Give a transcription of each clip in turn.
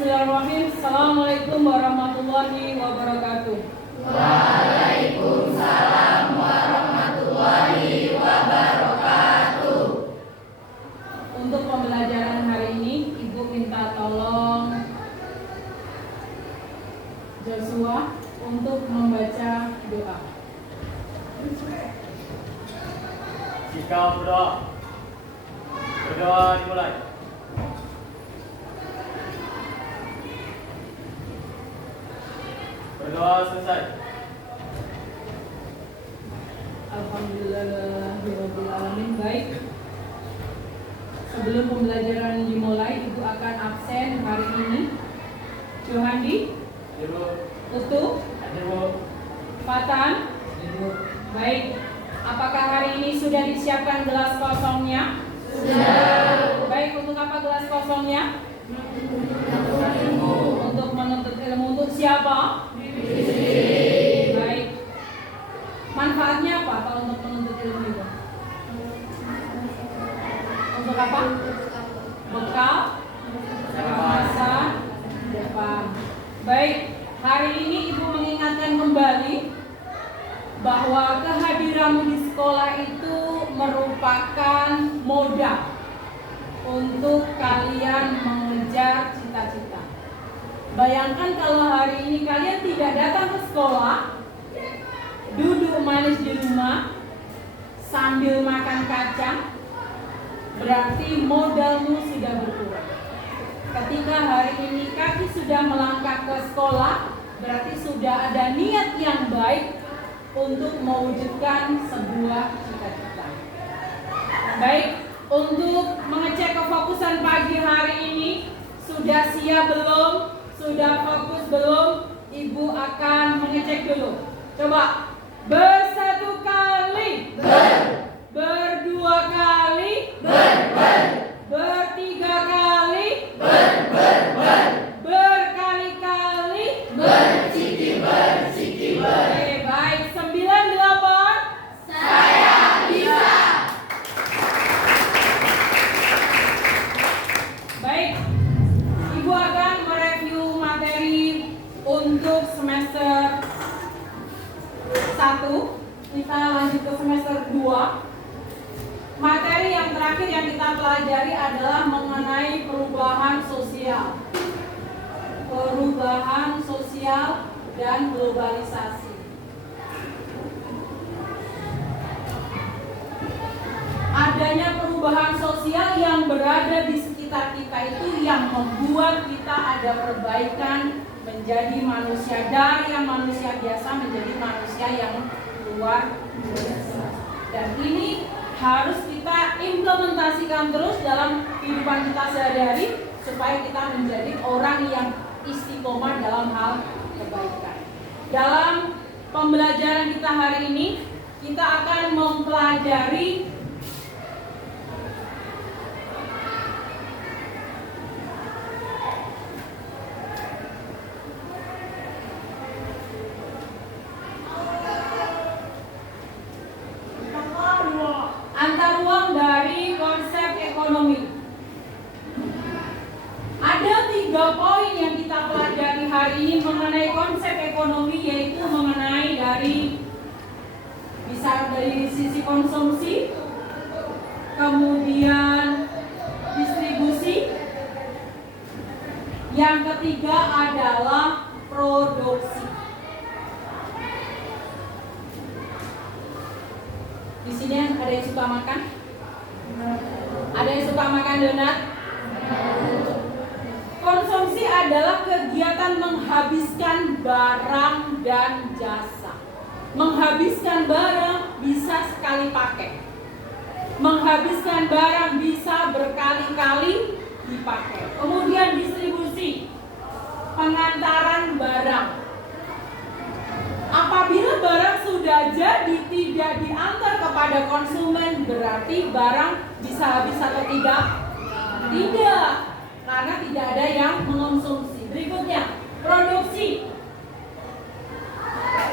Bismillahirrahmanirrahim. Assalamualaikum warahmatullahi wabarakatuh. Waalaikumsalam warahmatullahi wabarakatuh. Untuk pembelajaran hari ini, Ibu minta tolong Joshua untuk membaca doa. Jika berdoa dimulai. Berdoa selesai. Alhamdulillahirrahmanirrahim. Baik. Sebelum pembelajaran dimulai, Ibu akan absen hari ini. Johandi, Ibu. Utu, Ibu. Fatan. Ibu. Baik. Apakah hari ini sudah disiapkan gelas kosongnya? Sudah. Baik, untuk apa gelas kosongnya? Untuk menuntut ilmu. Untuk siapa? Baik. Manfaatnya apa kalau untuk menuntut ilmu itu? Untuk apa? Bekal masa depan. Baik, hari ini Ibu mengingatkan kembali bahwa kehadiranmu di sekolah itu merupakan modal untuk kalian mengejar cita-cita. Bayangkan kalau hari ini kalian tidak datang ke sekolah, duduk manis di rumah sambil makan kacang, berarti modalmu sudah berkurang. Ketika hari ini kaki sudah melangkah ke sekolah, berarti sudah ada niat yang baik untuk mewujudkan sebuah cita-cita. Baik, untuk mengecek kefokusan pagi hari ini, sudah siap belum? Sudah fokus belum? Ibu akan mengecek dulu. Coba bersatu kali, berdua kali, bertiga kali, berkali-kali, Berciki. Oke, baik. 98. Saya bisa. Baik. Ibu akan mereview materi untuk semester 1. Kita lanjut ke semester 2. Materi yang terakhir yang kita pelajari adalah mengenai perubahan sosial. Perubahan sosial dan globalisasi. Adanya perubahan sosial yang berada di sekitar kita itu yang membuat kita ada perbaikan menjadi manusia dari yang manusia biasa menjadi manusia yang luar biasa. Dan ini harus kita implementasikan terus dalam kehidupan kita sehari-hari supaya kita menjadi orang yang istiqomah dalam hal kebaikan. Dalam pembelajaran kita hari ini, kita akan mempelajari antar ruang dari konsep ekonomi. Ada 3 poin yang kita pelajari hari ini mengenai konsep ekonomi, yaitu mengenai bisa dari sisi konsumsi, kemudian distribusi, yang ketiga adalah produksi. Di sini ada yang suka makan? Ada yang suka makan donat? Konsumsi adalah kegiatan menghabiskan barang dan jasa. Menghabiskan barang bisa sekali pakai. Menghabiskan barang bisa berkali-kali dipakai. Kemudian distribusi, pengantaran barang. Apabila barang sudah jadi tidak diantar kepada konsumen, berarti barang bisa habis atau tidak? Tidak, karena tidak ada yang mengonsumsi. Berikutnya, produksi.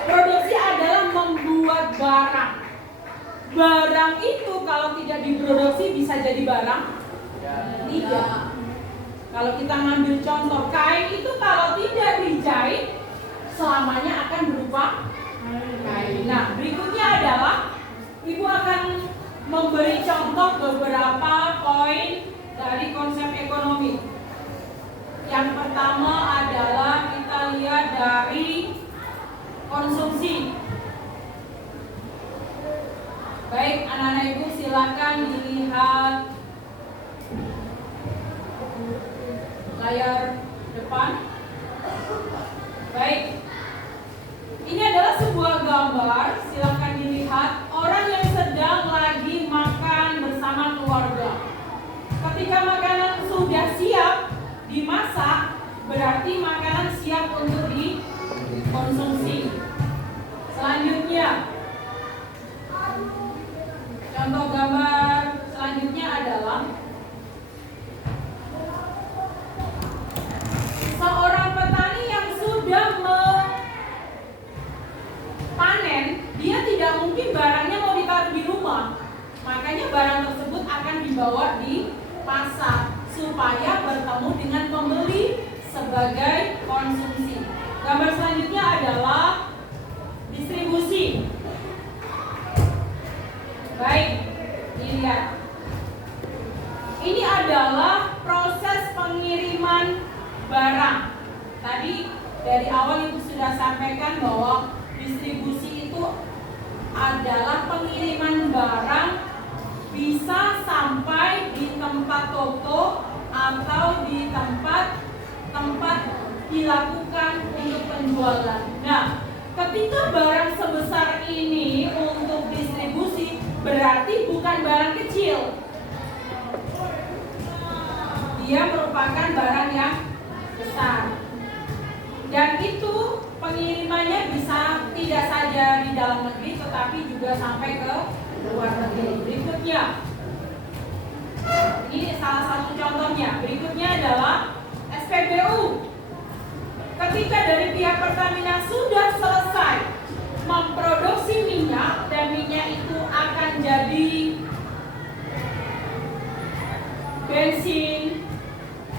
Produksi adalah membuat barang. Barang itu kalau tidak diproduksi bisa jadi barang? Tidak. Kalau kita ngambil contoh kain selamanya akan berupa kain. Nah, berikutnya adalah Ibu akan memberi contoh beberapa poin dari konsep ekonomi. Yang pertama adalah kita lihat dari konsumsi. Baik, anak-anak Ibu silakan dilihat layar depan. Baik, ini adalah sebuah gambar. Silakan dilihat orang yang sedang lagi makan bersama keluarga. Ketika makanan sudah siap dimasak, berarti makanan siap untuk dikonsumsi. Selanjutnya, contoh gambar selanjutnya adalah seorang petani yang sudah panen, dia tidak mungkin barangnya mau ditaruh di rumah. Makanya barang tersebut akan dibawa di pasar supaya bertemu dengan pembeli sebagai konsumsi. Gambar selanjutnya adalah distribusi. Baik, dilihat. Ini adalah proses pengiriman barang. Tadi dari awal Ibu sudah sampaikan bahwa distribusi itu adalah pengiriman barang bisa sampai di tempat toko atau di tempat dilakukan untuk penjualan. Nah, ketika barang sebesar ini untuk distribusi berarti bukan barang kecil. Dia merupakan barang yang besar. Dan itu pengirimannya bisa tidak saja di dalam negeri tetapi juga sampai ke luar negeri. Berikutnya, ini salah satu contohnya. Berikutnya adalah SPBU. Ketika dari pihak Pertamina sudah selesai memproduksi minyak dan minyak itu akan jadi bensin,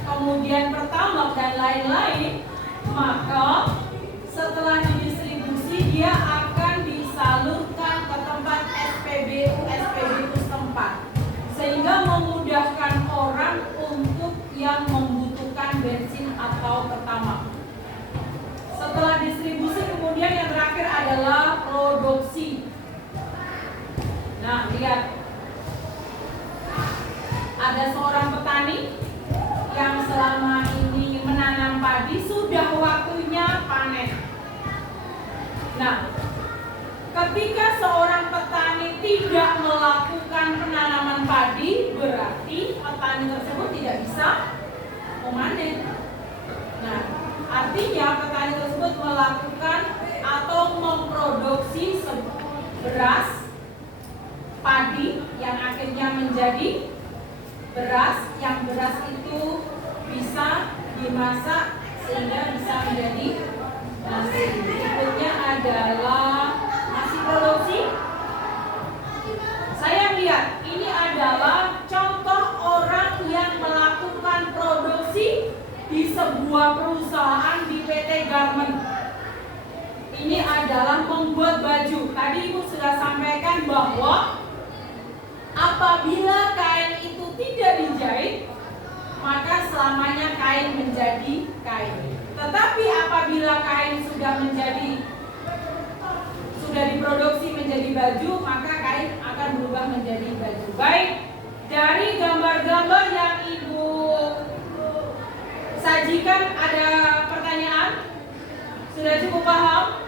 kemudian Pertamax dan lain-lain, maka setelah didistribusi dia akan disalurkan ke tempat SPBU setempat, sehingga memudahkan orang untuk yang membutuhkan bensin atau Pertamax. Setelah distribusi kemudian yang terakhir adalah produksi. Nah, lihat, ada seorang petani yang selama ini menanam padi, sudah waktunya panen. Nah, ketika seorang petani tidak melakukan penanaman padi, berarti petani tersebut tidak bisa memanen. Nah, artinya petani tersebut melakukan atau memproduksi beras padi yang akhirnya menjadi beras, yang beras itu bisa dimasak sehingga bisa menjadi nasi. Berikutnya adalah nasi produksi. Saya lihat ini adalah contoh orang yang melakukan produksi di sebuah perusahaan di PT Garment. Ini adalah membuat baju. Tadi Ibu sudah sampaikan bahwa apabila kain itu tidak dijahit, maka selamanya kain menjadi kain. Tetapi apabila kain sudah diproduksi menjadi baju, maka kain akan berubah menjadi baju. Baik, dari gambar-gambar yang Ibu sajikan ada pertanyaan? Sudah cukup paham?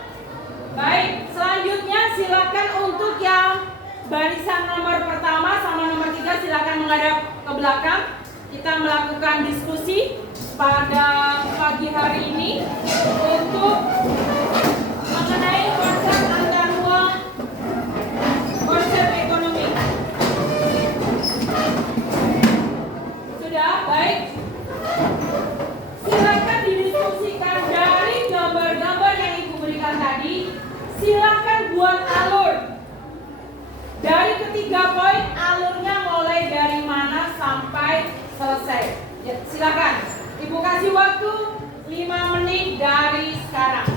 Baik, selanjutnya silakan untuk yang barisan nomor pertama sama nomor 3 silakan menghadap ke belakang. Kita melakukan diskusi pada pagi hari ini untuk mengenai konsep antar ruang, konsep ekonomi. Sudah, baik. Silakan didiskusikan dari gambar-gambar yang Ibu berikan tadi. Silakan buat alur. Dari ketiga poin, alurnya mulai dari mana sampai selesai. Ya, silakan. Ibu kasih waktu 5 menit dari sekarang.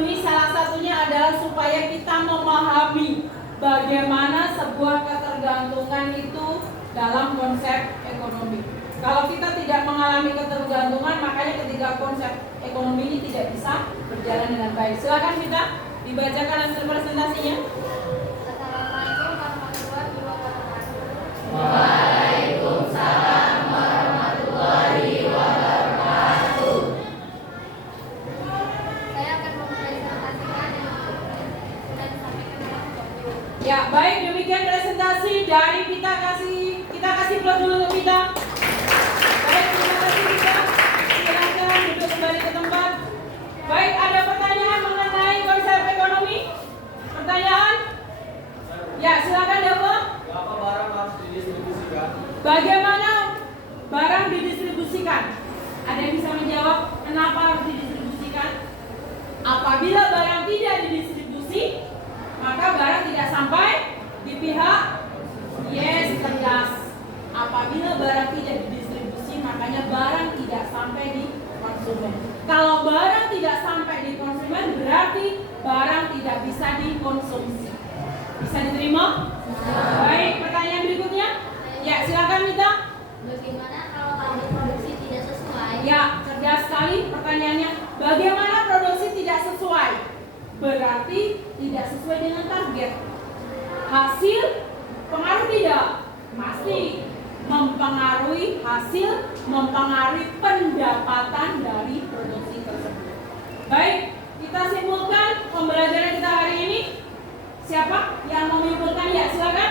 ekonomi salah satunya adalah supaya kita memahami bagaimana sebuah ketergantungan itu dalam konsep ekonomi. Kalau kita tidak mengalami ketergantungan, makanya ketika konsep ekonomi ini tidak bisa berjalan dengan baik. Silakan kita dibacakan hasil presentasinya. Assalamualaikum warahmatullahi wabarakatuh. Waalaikumsalam warahmatullahi wabarakatuh. Saya akan mempresentasikan yang sudah disampaikan dalam video. Ya, baik, demikian presentasi dari kita kasih plot dulu untuk kita. Baik, terima kasih kita. Silakan duduk kembali ke tempat. Baik, ada pertanyaan mengenai konsep ekonomi? Pertanyaan? Ya, silakan jawab. Kenapa barang harus didistribusikan? Bagaimana barang didistribusikan? Ada yang bisa menjawab kenapa harus didistribusikan? Apabila barang tidak didistribusi, maka barang tidak sampai di pihak cerdas. Apabila barang tidak didistribusi, makanya barang tidak sampai di konsumen. Kalau barang tidak sampai di konsumen, berarti barang tidak bisa dikonsumsi. Bisa diterima? Baik, pertanyaan berikutnya. Ya, silakan Mita. Bagaimana kalau target produksi tidak sesuai? Ya, cerdas sekali pertanyaannya. Bagaimana produksi tidak sesuai? Berarti tidak sesuai dengan target. Hasil pengaruh tidak? Pasti mempengaruhi hasil, mempengaruhi pendapatan dari produksi tersebut. Baik, kita simpulkan pembelajaran kita hari ini. Siapa yang mau menyimpulkan? Ya, silakan.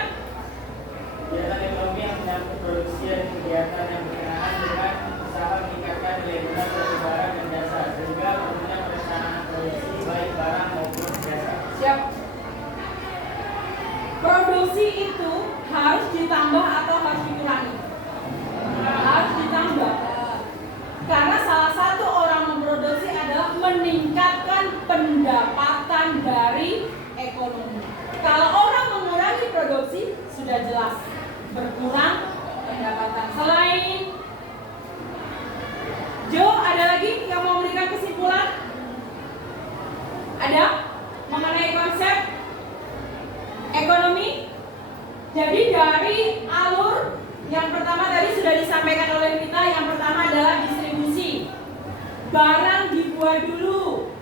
Kegiatan ekonomi yang menyangkut produksi dan kegiatan yang berkenaan dengan usaha meningkatkan nilai guna suatu barang dan jasa sehingga perlunya perencanaan produksi baik barang maupun jasa. Siap. Produksi itu harus ditambah atau harus dikurangi? Harus ditambah. Karena salah satu orang memproduksi adalah meningkatkan pendapatan dari ekonomi. Kalau orang mengurangi produksi, sudah jelas berkurang pendapatan. Selain Joe, ada lagi yang mau memberikan kesimpulan? Ada mengenai konsep ekonomi? Jadi dari alur yang pertama tadi sudah disampaikan oleh kita. Yang pertama adalah distribusi. Barang dibuat dulu.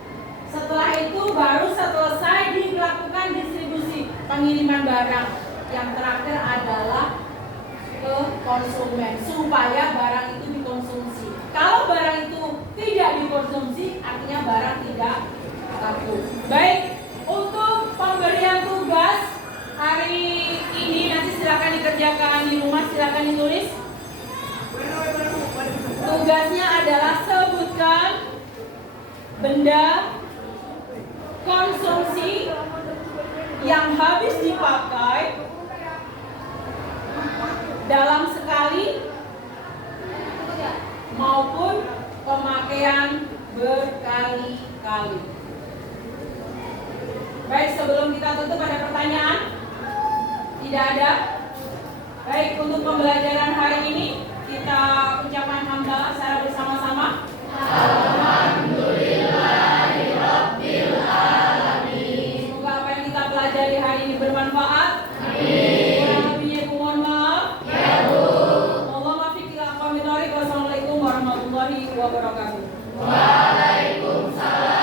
Setelah itu baru selesai dilakukan distribusi, pengiriman barang. Yang terakhir adalah ke konsumen supaya barang itu dikonsumsi. Kalau barang itu tidak dikonsumsi, artinya barang tidak laku. Baik, untuk pemberian tugas hari ini nanti silakan dikerjakan di rumah, silakan ditulis. Tugasnya adalah sebutkan benda konsumsi yang habis dipakai dalam sekali maupun pemakaian berkali-kali. Baik, sebelum kita tutup ada pertanyaan? Tidak ada? Baik, untuk pembelajaran hari ini kita ucapkan hamdalah secara bersama-sama. Alhamdulillahirabbil alamin. Semoga apa yang kita pelajari hari ini bermanfaat. Amin. Kurang lebihnya ibu mohon maaf. Ya Bu. Allah maafik ila aqwamit thoriq. Wassalamualaikum warahmatullahi wabarakatuh. Waalaikumsalam